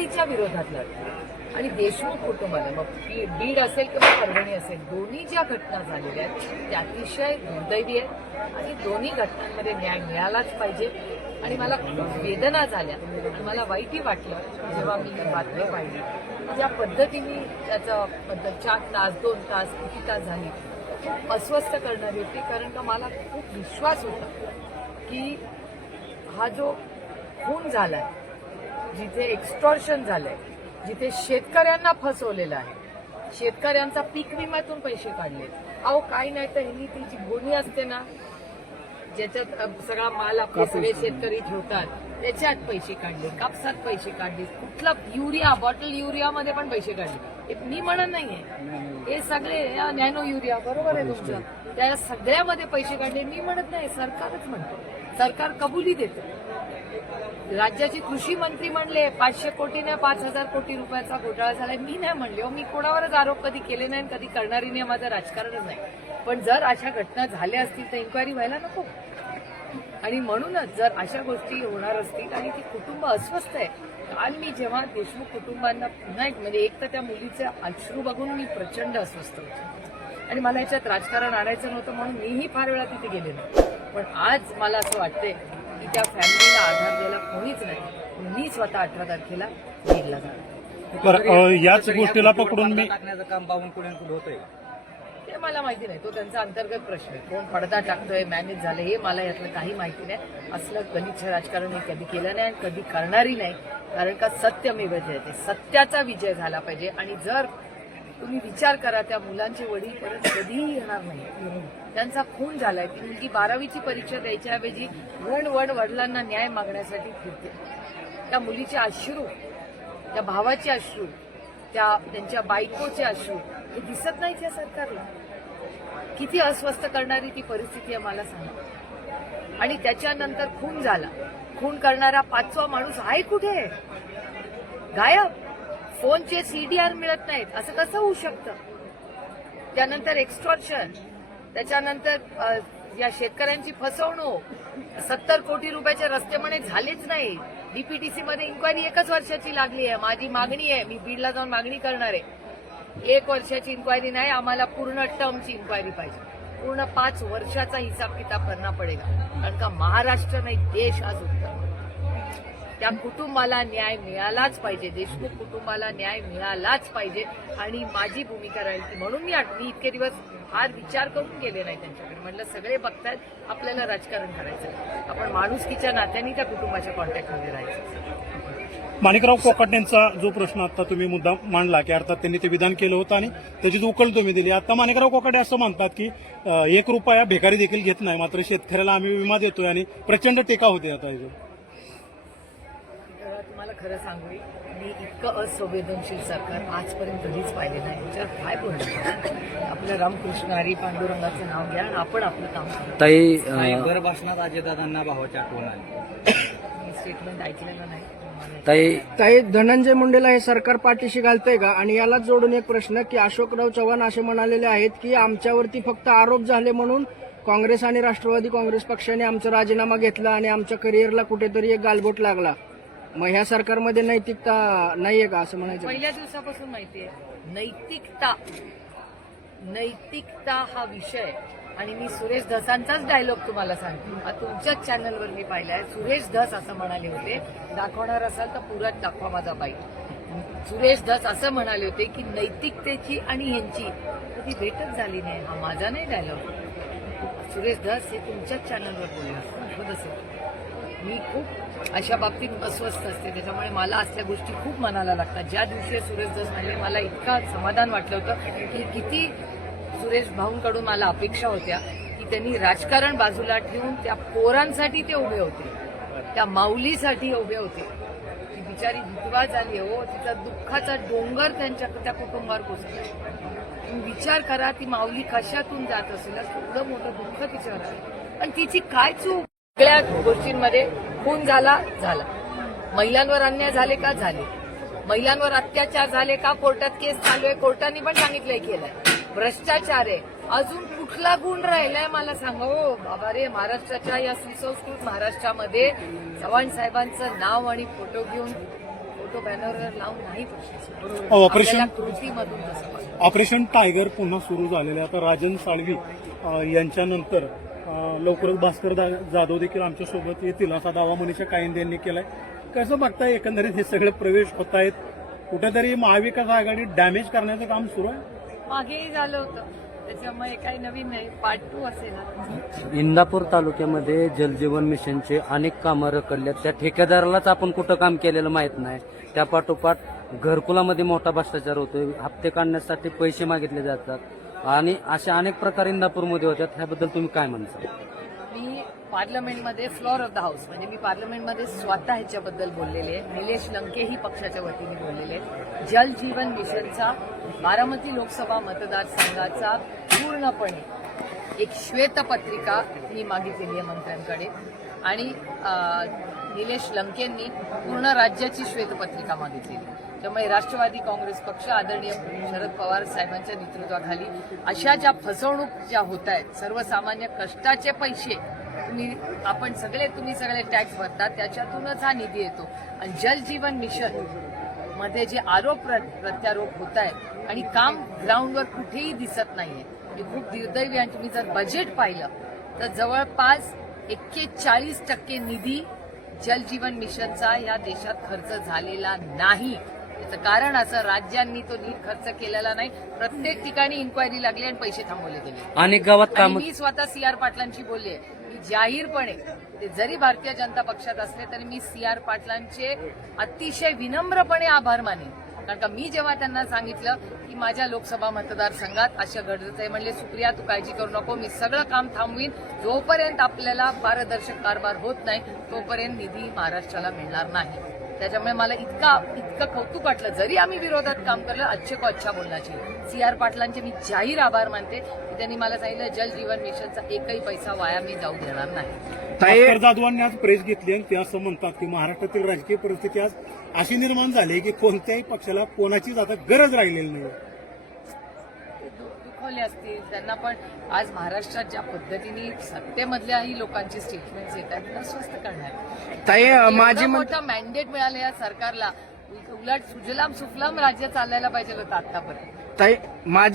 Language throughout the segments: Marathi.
पद्धतीच्या विरोधात लढला आणि देशमुख कुटुंबाला मग बी- बीड असेल किंवा परभणी असेल दोन्ही ज्या घटना झालेल्या आहेत त्या अतिशय दुर्दैवी आहेत. आणि दोन्ही घटनांमध्ये न्याय मिळालाच पाहिजे. आणि मला वेदना झाल्या आणि मला वाईटही वाटलं जेव्हा मी ही बातमी पाहिली. ज्या पद्धतीने त्याचं पद्धत चार तास दोन तास किती तास झाली खूप अस्वस्थ करणारी होती. कारण का मला खूप विश्वास होता की हा जो खून झाला आहे जिथे एक्स्टॉर्शन झालंय जिथे शेतकऱ्यांना फसवलेलं आहे शेतकऱ्यांचा पीक विम्यातून पैसे काढले. अहो काही नाही तर ह्यांनी ती जी गोणी असते ना ज्याच्यात सगळा माल आपले सगळे शेतकरी ठेवतात त्याच्यात पैसे काढले कापसात पैसे काढले कुठला युरिया बॉटल युरियामध्ये पण पैसे काढले. हे मी म्हणत नाहीये. हे सगळे या नॅनो युरिया बरोबर आहे तुमचं. त्या सगळ्यामध्ये पैसे काढले मी म्हणत नाही सरकारच म्हणतो. सरकार कबुली देतं. राज्याचे कृषी मंत्री म्हणले पाचशे कोटीने पाच हजार कोटी रुपयाचा घोटाळा झालाय. मी नाही म्हणले हो, मी कोणावरच आरोप कधी केले नाही आणि कधी करणारी नाही माझं राजकारणच नाही. पण जर अशा घटना झाल्या असतील तर इन्क्वायरी व्हायला नको. आणि म्हणूनच जर अशा गोष्टी होणार असतील आणि ती कुटुंब अस्वस्थ आहे काल मी जेव्हा देशमुख कुटुंबांना पुन्हा एक म्हणजे एक तर त्या मुलीचे अश्रू बघून मी प्रचंड अस्वस्थ होते. आणि मला याच्यात राजकारण आणायचं नव्हतं म्हणून मीही फार वेळा तिथे गेले नाही. पण आज मला असं वाटतंय की त्या फॅमिलीला आधार द्यायला कोणीच नाही. मी स्वतः अठरा तारखेला बीडला जाणार याच गोष्टीला पकडून मी टाकण्याचं काम बावनकुळे होतंय. ते मला माहिती नाही. तो त्यांचा अंतर्गत प्रश्न आहे. कोण पडदा टाकतोय मॅनेज झालं हे मला यातलं काही माहिती नाही. असलं गलिच्छ राजकारण मी कधी केलं नाही आणि कधी करणारही नाही. कारण का सत्यमेव जयते सत्याचा विजय झाला पाहिजे. आणि जर तुम्ही विचार करा त्या मुलांचे वडील परत कधीही येणार नाही. त्यांचा खून झालाय. ती मुलगी बारावीची परीक्षा द्यायच्याऐवजी वड वड वडिलांना न्याय मागण्यासाठी फिरते. त्या मुलीचे अश्रू त्या भावाचे अश्रू त्या त्यांच्या बायकोचे अश्रू हे दिसत नाहीत या सरकारला. किती अस्वस्थ करणारी ती परिस्थिती आहे मला सांगा. आणि त्याच्यानंतर खून झाला. खून करणारा पाचवा माणूस आहे कुठे? गायब. फोनचे सीडीआर मिळत नाहीत. असं कसं होऊ शकतं? त्यानंतर एक्स्टॉर्शन त्याच्यानंतर या शेतकऱ्यांची फसवणूक. सत्तर कोटी रुपयाचे रस्ते म्हणे झालेच नाही. डीपीटीसी मध्ये इन्क्वायरी एकच वर्षाची लागली आहे. माझी मागणी आहे. मी बीडला जाऊन मागणी करणार आहे. एक वर्षाची इन्क्वायरी नाही. आम्हाला पूर्ण टर्मची इन्क्वायरी पाहिजे. पूर्ण पाच वर्षाचा हिसाब किताब करना पडेगा कारण का महाराष्ट्र नाही देश अजून. त्या कुटुंबाला न्याय मिळालाच पाहिजे. देशमुख कुटुंबाला न्याय मिळालाच पाहिजे. आणि माझी भूमिका राहील ती म्हणून मी आठ- मी इतके दिवस फार विचार करून गेले नाही त्यांच्याकडे. म्हटलं सगळे बघतायत आपल्याला राजकारण करायचं आपण माणुसकीच्या नात्याने त्या कुटुंबाच्या कॉन्टॅक्टमध्ये राहायचं. माणिकराव कोकाटेंचा जो प्रश्न आता तुम्ही मुद्दा मांडला की अर्थात त्यांनी ते विधान केलं होतं आणि त्याची जी उकल तुम्ही दिली. आता माणिकराव कोकाटे असं म्हणतात की एक रुपया भिकारी देखील घेत नाही मात्र शेतकऱ्याला आम्ही विमा देतोय आणि प्रचंड टेका होते आता याचं तुम्हाला खरं सांगू मी इतकं असंवेदनशील सरकार आजपर्यंत कधीच पाहिले नाही. याच्यावर काय बोलणार? आपलं रामकृष्ण हरी पांडुरंगाचं नाव घ्या आणि आपण आपलं काम करा. ताई अ, भर भाषणात अजयदादांना भावाची आठवण आली. मी स्टेटमेंट ऐकलेलं नाही. मला ताई ताई धनंजय मुंडेला हे सरकार पाठीशी घालतंय का? आणि यालाच जोडून एक प्रश्न की अशोकराव चव्हाण असे म्हणालेले आहेत की आमच्यावरती फक्त आरोप झाले म्हणून काँग्रेस आणि राष्ट्रवादी काँग्रेस पक्षाने आमचा राजीनामा घेतला आणि आमच्या करिअरला कुठेतरी एक गालबोट लागला. मग ह्या सरकारमध्ये नैतिकता नाहीये का असं म्हणायचं? पहिल्या दिवसापासून माहितीये. नैतिकता. नैतिकता हा विषय आणि मी सुरेश धसांचाच डायलॉग तुम्हाला सांगते. हा तुमच्याच चॅनलवर मी पाहिलाय. सुरेश धस असं म्हणाले होते. दाखवणार असाल तर पुरात दाखवा माझा बाईक सुरेश धस असं म्हणाले होते की नैतिकतेची आणि ह्यांची कधी भेटच झाली नाही. हा माझा नाही डायलॉग सुरेश धस हे तुमच्याच चॅनलवर बोलणार. आठवत असेल मी खूप अशा बाबतीत अस्वस्थ असते. त्याच्यामुळे मला असल्या गोष्टी खूप मनाला लागतात. ज्या दिवशी सुरेश दस म्हणले मला इतका समाधान वाटलं होतं की किती सुरेश भाऊंकडून मला अपेक्षा होत्या की त्यांनी राजकारण बाजूला ठेवून त्या पोरांसाठी ते उभे होते. त्या माऊलीसाठी उभे होते. ती बिचारी विधवा झाली हो. तिचा दुःखाचा डोंगर त्यांच्या त्या कुटुंबावर पोचला विचार करा ती माऊली कशातून जात असेल? असं एवढं मोठं दुःख तिच्यावर आहे. आणि तिची काय चूक? सगळ्या गोष्टींमध्ये खून झाला झाला. महिलांवर अन्याय झाले का? झाले. महिलांवर अत्याचार झाले का? कोर्टात केस चालू आहे. कोर्टाने पण सांगितलंय केलंय. भ्रष्टाचार आहे. अजून कुठला गुण राहिलाय मला सांगा. हो बाबा रे महाराष्ट्राच्या या सुसंस्कृत महाराष्ट्रामध्ये चव्हाण साहेबांचं नाव आणि फोटो घेऊन फोटो बॅनरवर लावून नाही ऑपरेशन- कृतीमधून. ऑपरेशन टायगर पुन्हा सुरू झालेलं आहे. आता राजन साळवी यांच्यानंतर लवकरच भास्कर दा- जाधव देखील आमच्यासोबत येतील असा दावा मनीषा कायंदे यांनी केलाय. कसं बघताय एकंदरीत हे सगळे प्रवेश होत आहेत? कुठेतरी महाविकास आघाडी डॅमेज करण्याचं काम सुरू आहे? मागेही झालं होतं. त्याच्यामुळे काही नवीन नाही. पार्ट टू असेल हा. इंदापूर तालुक्यामध्ये जलजीवन मिशनचे अनेक कामं रखडल्यात. त्या ठेकेदारालाच आपण कुठं काम केलेलं माहीत नाही. त्या पाठोपाठ घरकुलामध्ये मोठा भ्रष्टाचार होतोय. हप्ते काढण्यासाठी पैसे मागितले जातात. आणि अशा अनेक प्रकार इंदापूरमध्ये होत्यात. ह्याबद्दल तुम्ही काय म्हणता? मी पार्लमेंटमध्ये फ्लोअर ऑफ द हाऊस म्हणजे मी पार्लमेंटमध्ये स्वतः ह्याच्याबद्दल बोललेले आहे. निलेश लंकेही पक्षाच्या वतीने बोललेले आहेत. जल जीवन मिशनचा बारामती लोकसभा मतदारसंघाचा पूर्णपणे एक श्वेतपत्रिका मी मागितलेली आहे मंत्र्यांकडे. आणि निलेश लंकेंनी पूर्ण राज्याची श्वेतपत्रिका मागितली. त्यामुळे राष्ट्रवादी काँग्रेस पक्ष आदरणीय शरद पवार साहेबांच्या नेतृत्वाखाली अशा ज्या फसवणूक ज्या होत आहेत सर्वसामान्य कष्टाचे पैसे तुम्ही आपण सगळे तुम्ही सगळे टॅक्स भरता त्याच्यातूनच हा निधी येतो. आणि जल जीवन मिशनमध्ये जे आरोप प्रत्यारोप होत आहेत आणि काम ग्राउंडवर कुठेही दिसत नाहीये. हे खूप दुर्दैवी आणि तुम्ही जर बजेट पाहिलं तर जवळपास एक्केचाळीस टक्के निधी जल जीवन मिशनचा या देशात खर्च झालेला नाही. याचं कारण असं राज्यांनी तो नीट खर्च केलेला नाही. प्रत्येक ठिकाणी इन्क्वायरी लागली आणि पैसे थांबवले गेले. अनेक गावात काम मी स्वतः सी आर पाटलांशी बोलले मी जाहीरपणे ते जरी भारतीय जनता पक्षात असले तरी मी सी आर पाटलांचे अतिशय विनम्रपणे आभार मानेन. कारण का मी जेव्हा त्यांना सांगितलं की माझ्या लोकसभा मतदारसंघात अशा घडत आहे म्हणले सुप्रिया तू काळजी करू नको मी सगळं काम थांबवीन. जोपर्यंत आपल्याला पारदर्शक कारभार होत नाही तोपर्यंत निधी महाराष्ट्राला मिळणार नाही. त्याच्यामुळे मला इतका इतकं कौतुक वाटलं. जरी आम्ही विरोधात काम करलं अच्छे को अच्छा बोलण्याची. सी आर पाटलांचे मी जाहीर आभार मानते. की त्यांनी मला सांगितलं जल जीवन मिशनचा एकही पैसा वाया मी जाऊ देणार नाही. जाधवांनी आज प्रेस घेतली आणि ते असं म्हणतात की महाराष्ट्रातील राजकीय परिस्थिती आज अशी निर्माण झाली की कोणत्याही पक्षाला कोणाचीच आता गरज राहिलेली नाही दुखवले असतील त्यांना पण आज महाराष्ट्रात ज्या पद्धतीने सत्तेमधल्याही लोकांचे स्टेटमेंट्स येत आहेत त्यांना स्वस्त करणार मंत्री मोठं मॅन्डेट मिळालं या सरकारला उलट सुजलाम सुफलाम राज्य चालायला पाहिजे होतं आतापर्यंत.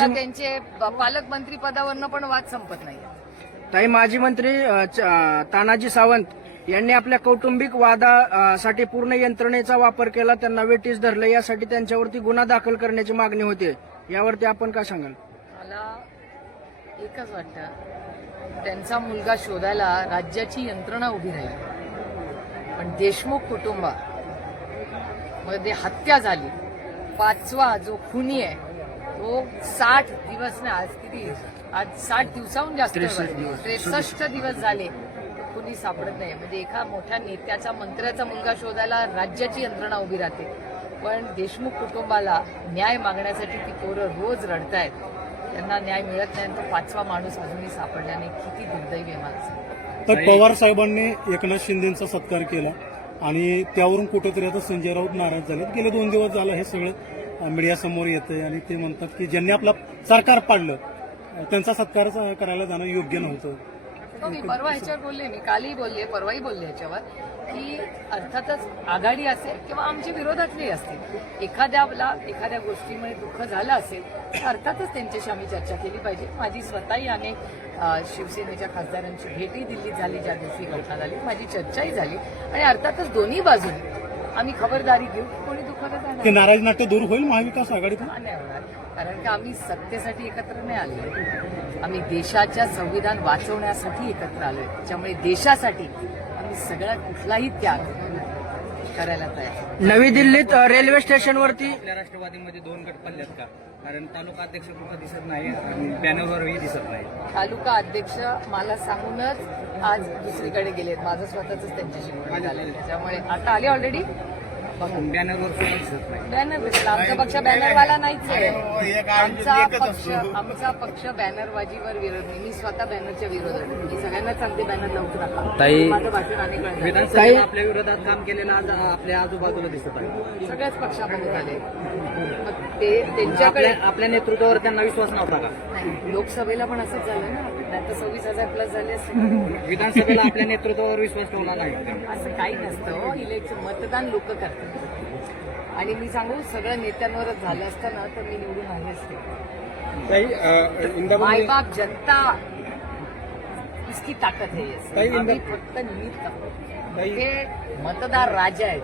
आता त्यांचे पालकमंत्री पदावरनं पण वाद संपत नाही ताई माजी मंत्री तानाजी सावंत यांनी आपल्या कौटुंबिक वादासाठी पूर्ण यंत्रणेचा वापर केला त्यांना वेटीस धरलं यासाठी त्यांच्यावरती गुन्हा दाखल करण्याची मागणी होते यावरती आपण काय सांगाल? मला एकच वाटतं त्यांचा मुलगा शोधायला राज्याची यंत्रणा उभी राहील. पण देशमुख कुटुंबात मध्ये हत्या झाली. पाचवा जो खुनी आहे तो साठ दिवस नाही आज किती? आज साठ दिवसाहून जास्त त्रेसष्ट दिवस. झाले. खुनी सापडत नाही. म्हणजे एका मोठ्या नेत्याचा मंत्र्याचा मुलगा शोधायला राज्याची यंत्रणा उभी राहते. पण देशमुख कुटुंबाला न्याय मागण्यासाठी ती पोरं रोज रडतायत. त्यांना न्याय मिळत नाही तर पाचवा माणूस अजूनही सापडल्याने किती दुर्दैवी आहे माणसं तर पवार साहेबांनी एकनाथ शिंदेचा सत्कार केला आणि त्यावरून कुठेतरी आता संजय राऊत नाराज झाले गेले दोन दिवस झालं हे सगळं मीडिया समोर येतंय आणि ते म्हणतात की ज्यांनी आपलं सरकार पाडलं त्यांचा सत्कार करायला जाणं योग्य नव्हतं. हो मी परवा ह्याच्यावर बोलले मी कालही बोलले परवाही बोलले ह्याच्यावर की अर्थातच आघाडी असेल किंवा आमच्या विरोधातलेही असतील एखाद्याला एखाद्या गोष्टीमुळे दुःख झालं असेल तर अर्थातच त्यांच्याशी आम्ही चर्चा केली पाहिजे. माझी स्वतःही अनेक शिवसेनेच्या खासदारांची भेटही दिल्लीत झाली ज्या दिवशी घटना झाली माझी चर्चाही झाली. आणि अर्थातच दोन्ही बाजूने आम्ही खबरदारी घेऊ की कोणी दुःखाला जाणार ते नाराज नाट्य दूर होईल महाविकास आघाडीतून? हा नाही होणार. कारण का आम्ही सत्तेसाठी एकत्र नाही आलो आम्ही देशाच्या संविधान वाचवण्यासाठी एकत्र आलोय. त्याच्यामुळे देशासाठी आम्ही सगळ्यात कुठलाही त्याग करायला तयार नवी दिल्लीत रेल्वे स्टेशनवरती? आपल्या राष्ट्रवादीमध्ये दोन गट पडल्यात का? कारण तालुका अध्यक्ष कुठं दिसत नाही आणि बॅनरवरही दिसत नाही. तालुका अध्यक्ष मला सांगूनच आज दुसरीकडे गेलेत. माझं स्वतःच त्यांच्याशी बोलणं झालं त्याच्यामुळे आता आले ऑलरेडी बॅनरवर सुद्धा दिसत नाही. बॅनर दिसला. आमचा पक्ष बॅनरवाला नाहीच आहे. आमचा पक्ष आमचा पक्ष बॅनरबाजीवर विरोध. नाही मी स्वतः बॅनरच्या विरोधात आहे. मी सगळ्यांना सांगते बॅनर लावून नका. ताई- माझं भाषण आपल्या विरोधात काम केलेलं आज आपल्या आजूबाजूला दिसत आहे. सगळ्याच पक्षाप्रमुख आले मग ते त्यांच्याकडे आपल्या नेतृत्वावर त्यांना विश्वास नव्हता का? लोकसभेला पण असंच झालं ना. नाही तर सव्वीस हजार प्लस झाले असते विधानसभेला आपल्या नेतृत्वावर विश्वास ठेवला नाही. असं काही नसतं हो. इलेक्शन मतदान लोक करतात. आणि मी सांगू सगळ्या नेत्यांवरच झालं असतं ना तर मी निवडून आले असते ताई अ, इंदापूर माय बाप जनता इसकी ताकद है आम्ही फक्त निमित्त आहोत. मतदार राजा आहेत.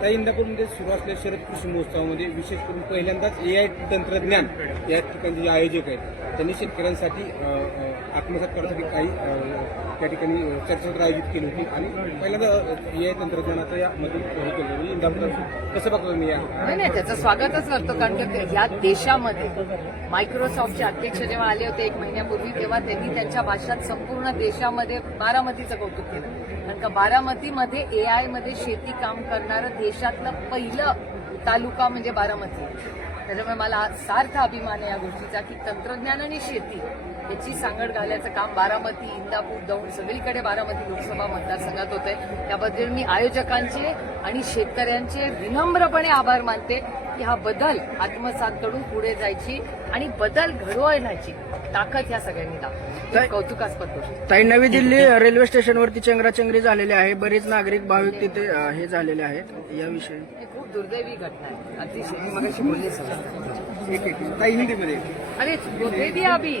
त्या इंदापूरमध्ये सुरू असलेल्या शरद कृषी महोत्सवामध्ये विशेष करून पहिल्यांदाच ए आय तंत्रज्ञान या ठिकाणचे जे आयोजक आहेत त्यांनी शेतकऱ्यांसाठी आत्मसात करण्यासाठी काही त्या ठिकाणी चर्चासत्र आयोजित केली होती आणि पहिल्यांदा ए आय तंत्रज्ञानाचं यामध्ये हे केलं म्हणजे इंदापूर कसं बघता तुम्ही या नाही त्याचं स्वागतच करतो कारण की ह्या देशामध्ये मायक्रोसॉफ्टचे अध्यक्ष जेव्हा आले होते एक महिन्यापूर्वी तेव्हा त्यांनी त्यांच्या भाषणात संपूर्ण देशामध्ये बारामतीचं कौतुक केलं. कारण का बारामतीमध्ये ए आयमध्ये शेती काम करणारं देशातलं पहिलं तालुका म्हणजे बारामती. त्याच्यामुळे मला सार्थ अभिमान आहे या गोष्टीचा की तंत्रज्ञान आणि शेती याची सांगड घालायचं काम बारामती इंदापूर दौंड सगळीकडे बारामती लोकसभा मतदारसंघात होत आहे त्याबद्दल मी आयोजकांचे आणि शेतकऱ्यांचे विनम्रपणे आभार मानते. की हा बदल आत्मसात करून पुढे जायची आणि बदल घडवण्याची ताकद ह्या सगळ्यांनी दाखवली. ताई- कौतुकास्पद गोष्ट. ताई नवी दिल्ली रेल्वे स्टेशनवरती चेंगराचेंगरी झालेली आहे. बरेच नागरिक भाविक तिथे हे झालेले आहेत. याविषयी ही खूप दुर्दैवी घटना आहे. अतिशय. मगाशी बोलले सगळं. एक एक ताई हिंदीमध्ये अरे दे दिया अभी